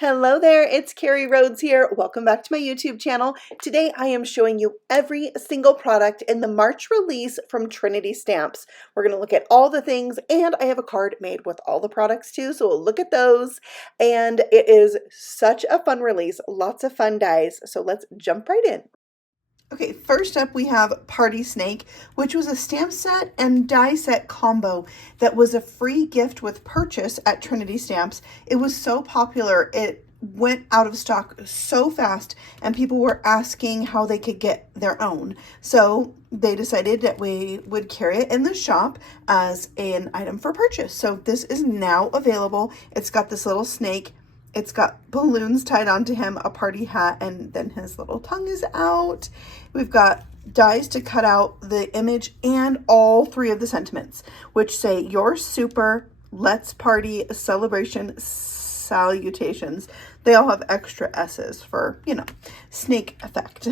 Hello there, it's Carrie Rhodes here. Welcome back to my YouTube channel. Today I am showing you every single product in the March release from Trinity Stamps. We're going to look at all the things, and I have a card made with all the products too, so we'll look at those. And it is such a fun release, lots of fun dies, so let's jump right in. Okay, first up we have Party Snake, which was a stamp set and die set combo that was a free gift with purchase at Trinity Stamps. It was so popular, it went out of stock so fast, and people were asking how they could get their own. So they decided that we would carry it in the shop as an item for purchase. So this is now available. It's got this little snake. It's got balloons tied onto him, a party hat, and then his little tongue is out. We've got dies to cut out the image and all three of the sentiments, which say, "You're super, let's party, celebration, salutations." They all have extra S's for, snake effect.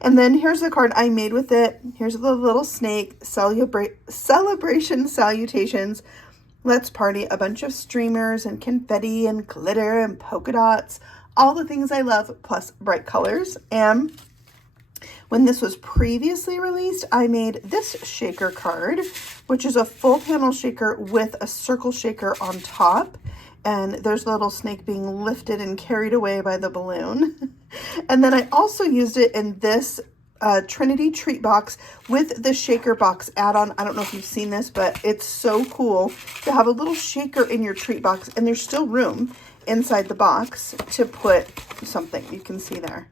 And then here's the card I made with it. Here's the little snake, celebration, salutations. Let's party, a bunch of streamers and confetti and glitter and polka dots, all the things I love, plus bright colors. And when this was previously released, I made this shaker card, which is a full panel shaker with a circle shaker on top. And there's a little snake being lifted and carried away by the balloon. And then I also used it in this Trinity treat box with the shaker box add-on. I don't know if you've seen this, but it's so cool to have a little shaker in your treat box, and there's still room inside the box to put something. You can see there.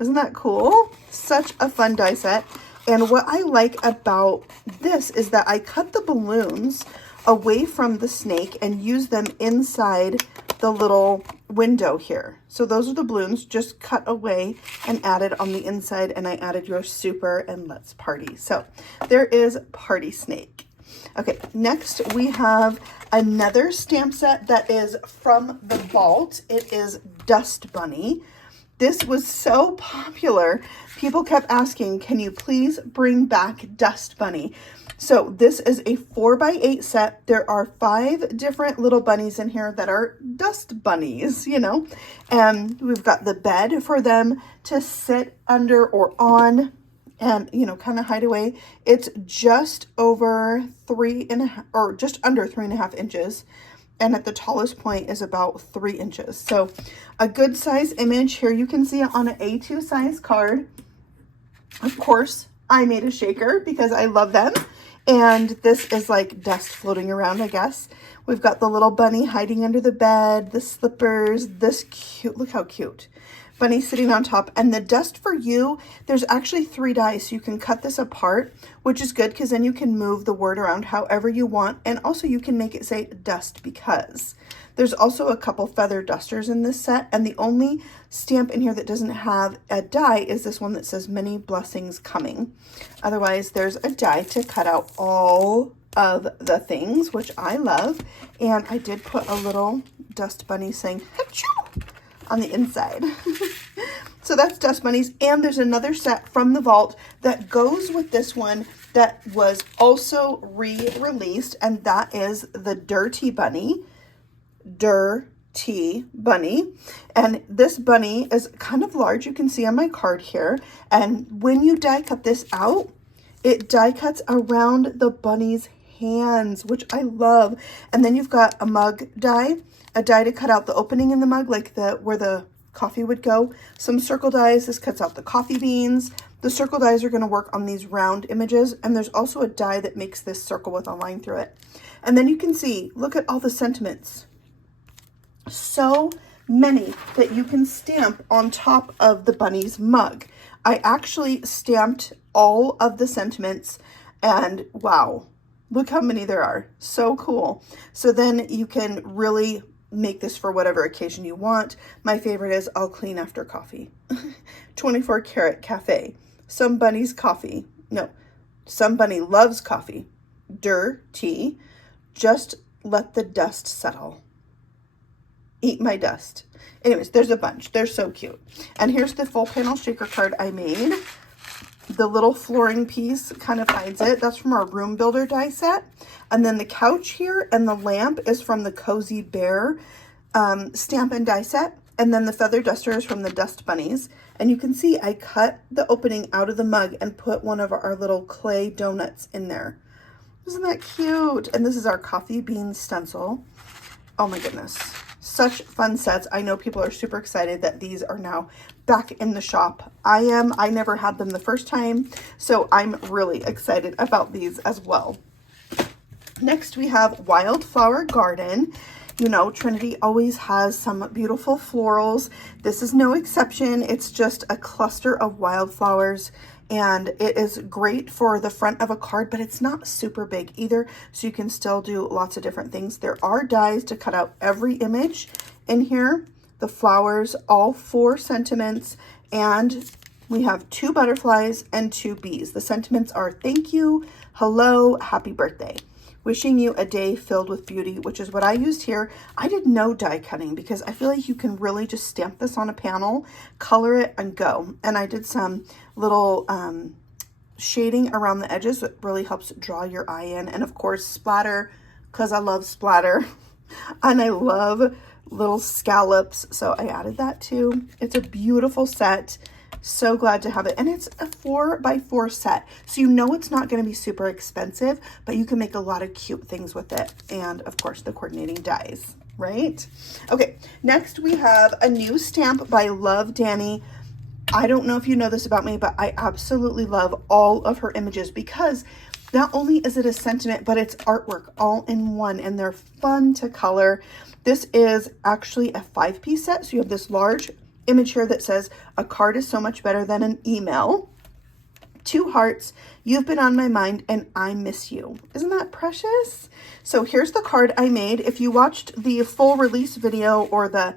Isn't that cool? Such a fun die set. And what I like about this is that I cut the balloons away from the snake and use them inside the little window here. So those are the balloons just cut away and added on the inside, and I added your super and let's party. So there is Party Snake. Okay, next we have another stamp set that is from the vault. It is Dust Bunny. This was so popular. People kept asking, can you please bring back Dust Bunny? So this is a 4x8 set. There are 5 different little bunnies in here that are dust bunnies, and we've got the bed for them to sit under or on and, kind of hide away. It's just over 3.5 or just under 3.5 inches. And at the tallest point is about 3 inches. So a good size image here. You can see it on an A2 size card. Of course, I made a shaker because I love them. And this is like dust floating around, I guess. We've got the little bunny hiding under the bed, the slippers, this cute, look how cute. Bunny sitting on top, and the dust for you, there's actually 3 dies, so you can cut this apart, which is good because then you can move the word around however you want, and also you can make it say dust because. There's also a couple feather dusters in this set, and the only stamp in here that doesn't have a die is this one that says many blessings coming. Otherwise, there's a die to cut out all of the things, which I love, and I did put a little dust bunny saying "Achoo!" on the inside. So that's Dust Bunnies, and there's another set from the vault that goes with this one that was also re-released, and that is the Dirty Bunny. Dirty Bunny. And this bunny is kind of large, you can see on my card here, and when you die cut this out, it die cuts around the bunny's hands, which I love. And then you've got a mug die, a die to cut out the opening in the mug, like where the coffee would go. Some circle dies, this cuts out the coffee beans. The circle dies are going to work on these round images, and there's also a die that makes this circle with a line through it. And then you can see, look at all the sentiments. So many that you can stamp on top of the bunny's mug. I actually stamped all of the sentiments, and wow, look how many there are. So cool. So then you can really make this for whatever occasion you want. My favorite is I'll clean after coffee. 24 karat cafe. Some bunny's coffee. No, some bunny loves coffee. Dirty. Just let the dust settle. Eat my dust. Anyways, there's a bunch. They're so cute. And here's the full panel shaker card I made. The little flooring piece kind of hides it. That's from our room builder die set. And then the couch here and the lamp is from the Cozy Bear stamp and die set, and then the feather duster is from the Dust Bunnies. And you can see I cut the opening out of the mug and put one of our little clay donuts in there. Isn't that cute? And this is our coffee bean stencil. Oh my goodness. Such fun sets. I know people are super excited that these are now back in the shop. I am. I never had them the first time, so I'm really excited about these as well. Next, we have Wildflower Garden. You know, Trinity always has some beautiful florals. This is no exception. It's just a cluster of wildflowers, and it is great for the front of a card, but it's not super big either, so you can still do lots of different things. There are dies to cut out every image in here. The flowers, all 4 sentiments, and we have 2 butterflies and 2 bees. The sentiments are thank you, hello, happy birthday. Wishing you a day filled with beauty, which is what I used here. I did no die cutting because I feel like you can really just stamp this on a panel, color it, and go. And I did some little shading around the edges that really helps draw your eye in. And of course, splatter, because I love splatter. And I love little scallops, so I added that too. It's a beautiful set. So glad to have it. And it's a 4x4 set. So you know it's not going to be super expensive, but you can make a lot of cute things with it. And of course the coordinating dies, right? Okay, next we have a new stamp by Love Dany. I don't know if you know this about me, but I absolutely love all of her images because not only is it a sentiment, but it's artwork all in one, and they're fun to color. This is actually a 5-piece set. So you have this large image here that says, a card is so much better than an email. 2 hearts, you've been on my mind, and I miss you. Isn't that precious? So here's the card I made. If you watched the full release video or the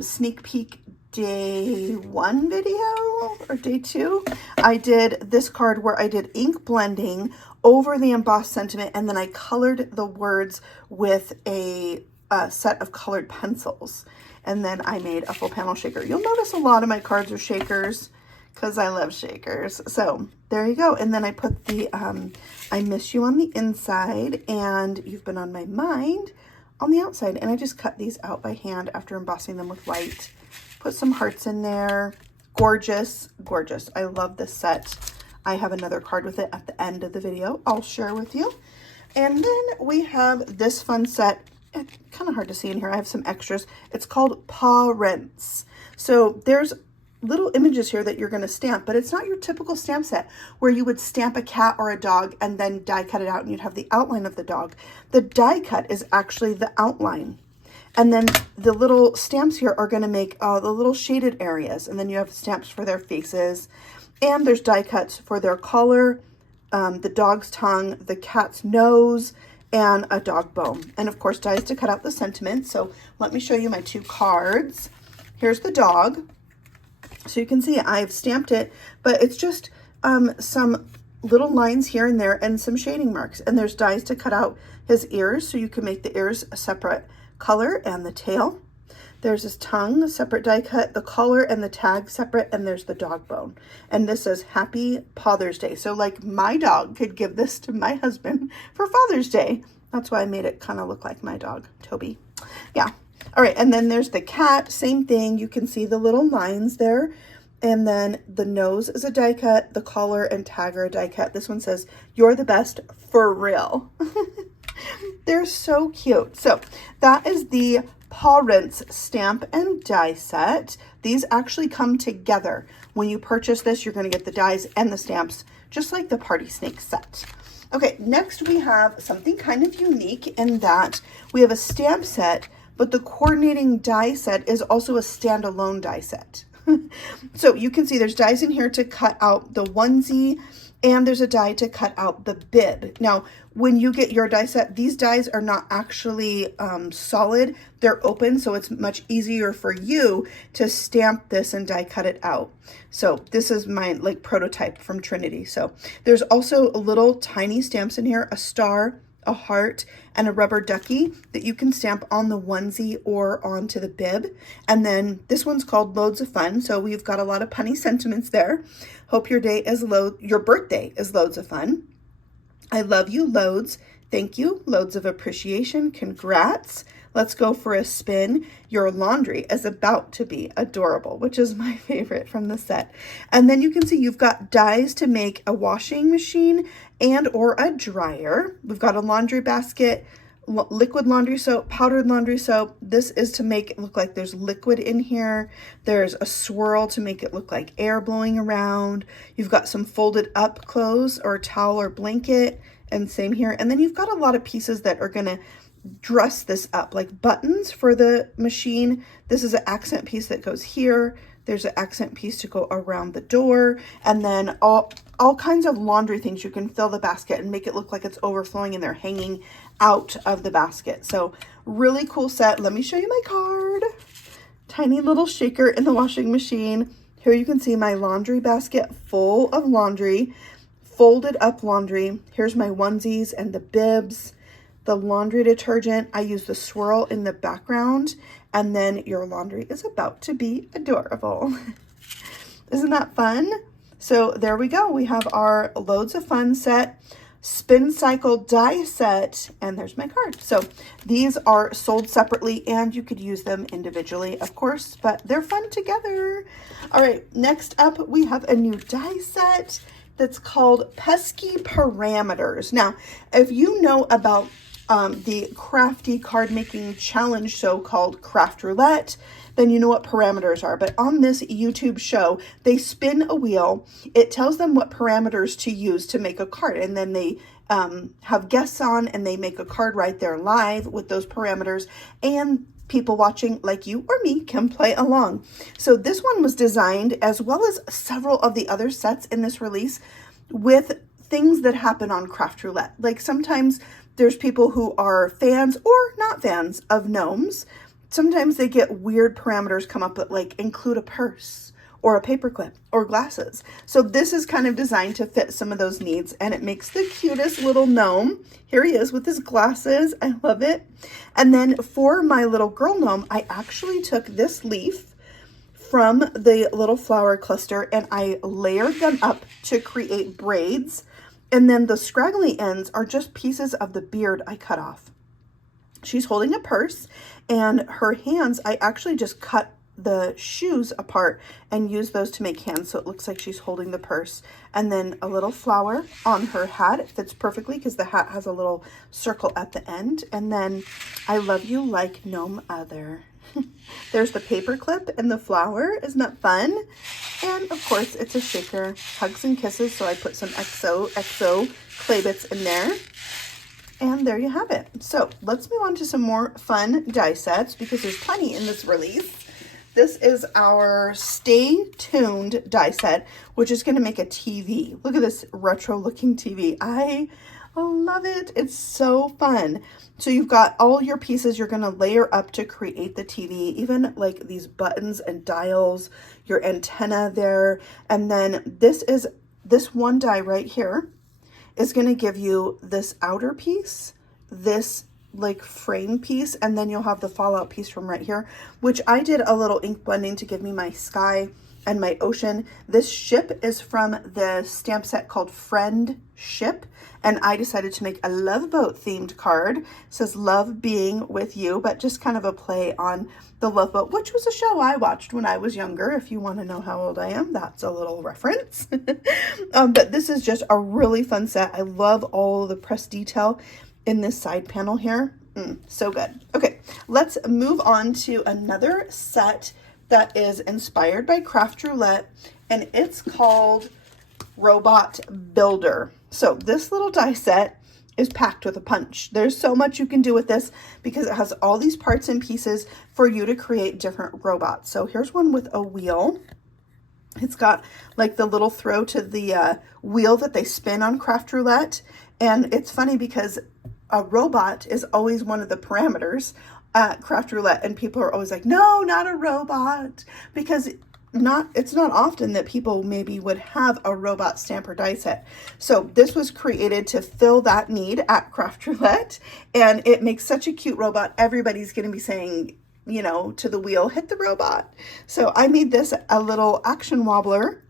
sneak peek day 1 video or day 2, I did this card where I did ink blending over the embossed sentiment, and then I colored the words with a set of colored pencils. And then I made a full panel shaker. You'll notice a lot of my cards are shakers because I love shakers. So there you go. And then I put the I miss you on the inside, and you've been on my mind on the outside. And I just cut these out by hand after embossing them with white. Put some hearts in there. Gorgeous, gorgeous. I love this set. I have another card with it at the end of the video I'll share with you. And then we have this fun set. It's kind of hard to see in here. I have some extras. It's called Paw Rints. So there's little images here that you're going to stamp, but it's not your typical stamp set where you would stamp a cat or a dog and then die cut it out and you'd have the outline of the dog. The die cut is actually the outline. And then the little stamps here are going to make the little shaded areas. And then you have stamps for their faces. And there's die cuts for their collar, the dog's tongue, the cat's nose, and a dog bone. And of course, dies to cut out the sentiment. So let me show you my 2 cards. Here's the dog. So you can see I've stamped it, but it's just some little lines here and there and some shading marks. And there's dies to cut out his ears, so you can make the ears a separate color and the tail. There's his tongue, a separate die cut, the collar and the tag separate, and there's the dog bone. And this says Happy Father's Day. So like my dog could give this to my husband for Father's Day. That's why I made it kind of look like my dog, Toby. Yeah. All right. And then there's the cat. Same thing. You can see the little lines there. And then the nose is a die cut, the collar and tag are a die cut. This one says, you're the best for real. They're so cute. So that is the Paw Rints stamp and die set. These actually come together. When you purchase this, you're going to get the dies and the stamps, just like the Party Snake set. Okay, next we have something kind of unique in that we have a stamp set, but the coordinating die set is also a standalone die set. So you can see there's dies in here to cut out the onesie, and there's a die to cut out the bib. Now, when you get your die set, these dies are not actually solid. They're open, so it's much easier for you to stamp this and die cut it out. So this is my like prototype from Trinity. So there's also little tiny stamps in here, a star, a heart, and a rubber ducky that you can stamp on the onesie or onto the bib. And then this one's called Loads of Fun. So we've got a lot of punny sentiments there. Hope your birthday is loads of fun. I love you loads. Thank you. Loads of appreciation. Congrats. Let's go for a spin. Your laundry is about to be adorable, which is my favorite from the set. And then you can see you've got dies to make a washing machine and or a dryer. We've got a laundry basket, liquid laundry soap, powdered laundry soap. This is to make it look like there's liquid in here. There's a swirl to make it look like air blowing around. You've got some folded up clothes or towel or blanket, and same here. And then you've got a lot of pieces that are gonna dress this up, like buttons for the machine. This is an accent piece that goes here. There's an accent piece to go around the door, and then all kinds of laundry things. You can fill the basket and make it look like it's overflowing and they're hanging out of the basket. So really cool set. Let me show you my card. Tiny little shaker in the washing machine. Here you can see my laundry basket full of laundry, folded up laundry. Here's my onesies and the bibs. The laundry detergent, I use the swirl in the background, and then your laundry is about to be adorable. Isn't that fun? So there we go. We have our loads of fun set, spin cycle die set, and there's my card. So these are sold separately and you could use them individually, of course, but they're fun together. All right, next up we have a new die set that's called Pesky Parameters. Now, if you know about the crafty card making challenge show called Craft Roulette, then you know what parameters are. But on this YouTube show, they spin a wheel. It tells them what parameters to use to make a card. And then they have guests on and they make a card right there live with those parameters. And people watching like you or me can play along. So this one was designed, as well as several of the other sets in this release, with things that happen on Craft Roulette. Like sometimes there's people who are fans or not fans of gnomes. Sometimes they get weird parameters come up that like include a purse or a paperclip or glasses. So this is kind of designed to fit some of those needs, and it makes the cutest little gnome. Here he is with his glasses. I love it. And then for my little girl gnome, I actually took this leaf from the little flower cluster and I layered them up to create braids. And then the scraggly ends are just pieces of the beard I cut off. She's holding a purse, and her hands, I actually just cut the shoes apart and use those to make hands, so it looks like she's holding the purse. And then a little flower on her hat. It fits perfectly because the hat has a little circle at the end. And then I love you like gnome other. There's the paper clip and the flower. Isn't that fun? And of course it's a shaker. Hugs and kisses, so I put some XO clay bits in there. And there you have it. So let's move on to some more fun die sets because there's plenty in this release. This is our Stay Tuned die set, which is going to make a TV. Look at this retro looking TV. I love it. It's so fun. So you've got all your pieces you're going to layer up to create the TV, even like these buttons and dials, your antenna there. And then this one die right here is going to give you this outer piece, this like frame piece, and then you'll have the fallout piece from right here, which I did a little ink blending to give me my sky and my ocean. This ship is from the stamp set called Friend Ship, and I decided to make a Love Boat themed card. It says love being with you, but just kind of a play on the Love Boat, which was a show I watched when I was younger. If you want to know how old I am, that's a little reference. But this is just a really fun set. I love all the pressed detail in this side panel here. So good. Okay, let's move on to another set that is inspired by Craft Roulette, and it's called Robot Builder. So this little die set is packed with a punch. There's so much you can do with this because it has all these parts and pieces for you to create different robots. So here's one with a wheel. It's got like the little throw to the wheel that they spin on Craft Roulette. And it's funny because a robot is always one of the parameters at Craft Roulette, and people are always like, no, not a robot, because it's not often that people maybe would have a robot stamp or die set. So this was created to fill that need at Craft Roulette, and it makes such a cute robot. Everybody's going to be saying, you know, to the wheel, hit the robot. So I made this a little action wobbler,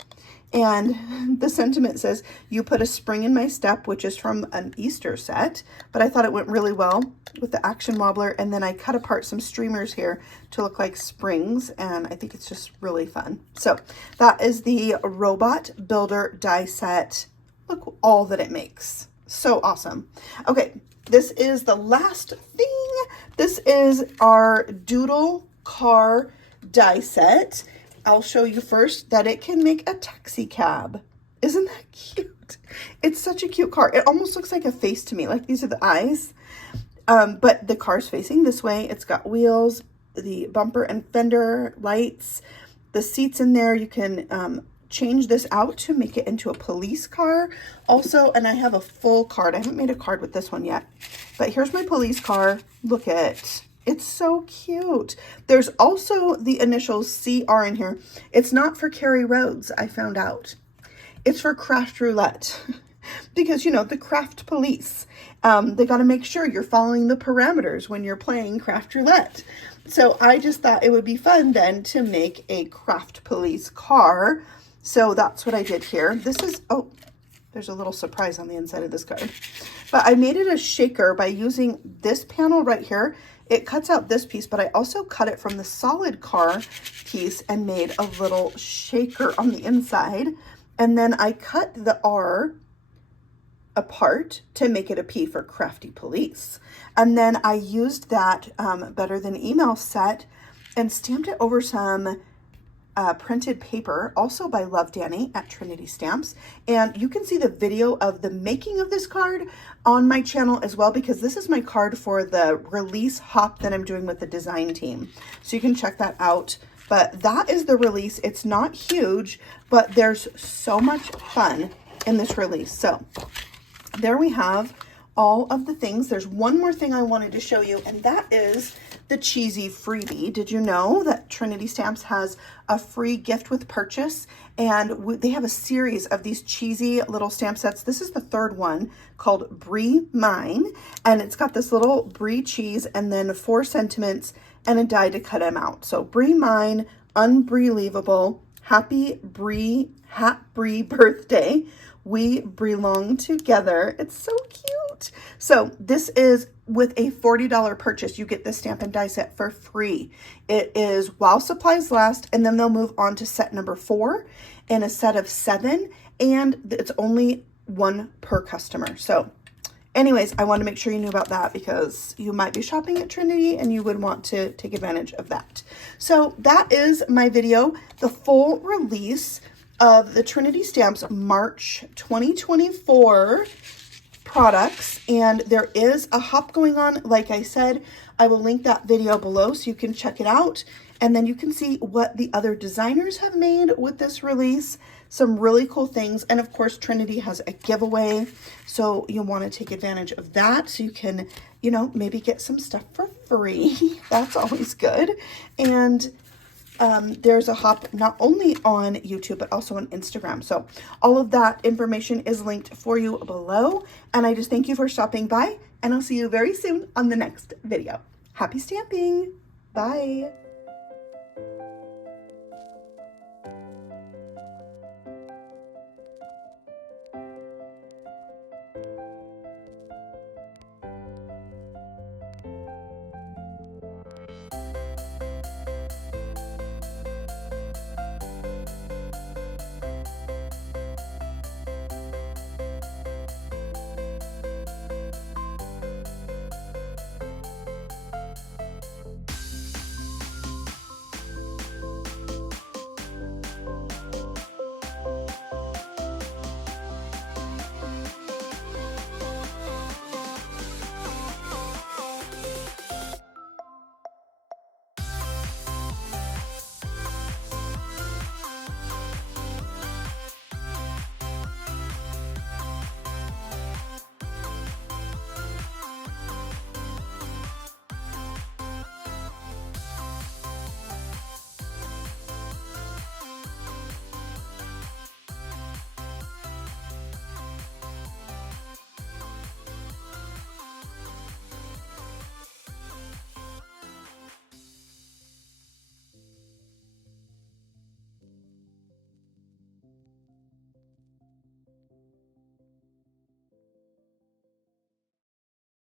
And the sentiment says, "You put a spring in my step," which is from an Easter set, but I thought it went really well with the action wobbler. And then I cut apart some streamers here to look like springs, and I think it's just really fun. So that is the Robot Builder die set. Look all that it makes. So awesome. Okay, this is the last thing. This is our Doodle car die set. I'll show you first that it can make a taxi cab. Isn't that cute? It's such a cute car. It almost looks like a face to me, like these are the eyes. But the car's facing this way. It's got wheels, the bumper and fender lights, the seats in there. You can change this out to make it into a police car also. And I have a full card. I haven't made a card with this one yet, but here's my police car. Look at it's so cute. There's also the initials CR in here. It's not for Carrie Rhodes, I found out. It's for Craft Roulette. Because, you know, the craft police. They got to make sure you're following the parameters when you're playing Craft Roulette. So I just thought it would be fun then to make a craft police car. So that's what I did here. This is, oh, there's a little surprise on the inside of this card. But I made it a shaker by using this panel right here. It cuts out this piece, but I also cut it from the solid car piece and made a little shaker on the inside. And then I cut the R apart to make it a P for Crafty Police. And then I used that Better Than Email set and stamped it over some printed paper, also by Love Dany at Trinity Stamps. And you can see the video of the making of this card on my channel as well, because this is my card for the release hop that I'm doing with the design team. So you can check that out. But that is the release. It's not huge, but there's so much fun in this release. So there we have all of the things. There's one more thing I wanted to show you, and that is the cheesy freebie. Did you know that Trinity Stamps has a free gift with purchase? And they have a series of these cheesy little stamp sets. This is the third one called Brie Mine, and it's got this little Brie cheese and then 4 sentiments and a die to cut them out. So Brie Mine, Unbelievable, Happy Brie, Hat Brie Birthday, We Belong Together. It's so cute. So this is with a $40 purchase. You get this stamp and die set for free. It is while supplies last, and then they'll move on to set number 4 and a set of 7, and it's only 1 per customer. So anyways, I want to make sure you knew about that because you might be shopping at Trinity and you would want to take advantage of that. So that is my video, the full release of the Trinity Stamps March 2024 products. And there is a hop going on. Like I said, I will link that video below so you can check it out. And then you can see what the other designers have made with this release. Some really cool things. And of course, Trinity has a giveaway. So you'll want to take advantage of that. So you can, you know, maybe get some stuff for free. That's always good. And there's a hop not only on YouTube, but also on Instagram. So all of that information is linked for you below. And I just thank you for stopping by, and I'll see you very soon on the next video. Happy stamping. Bye.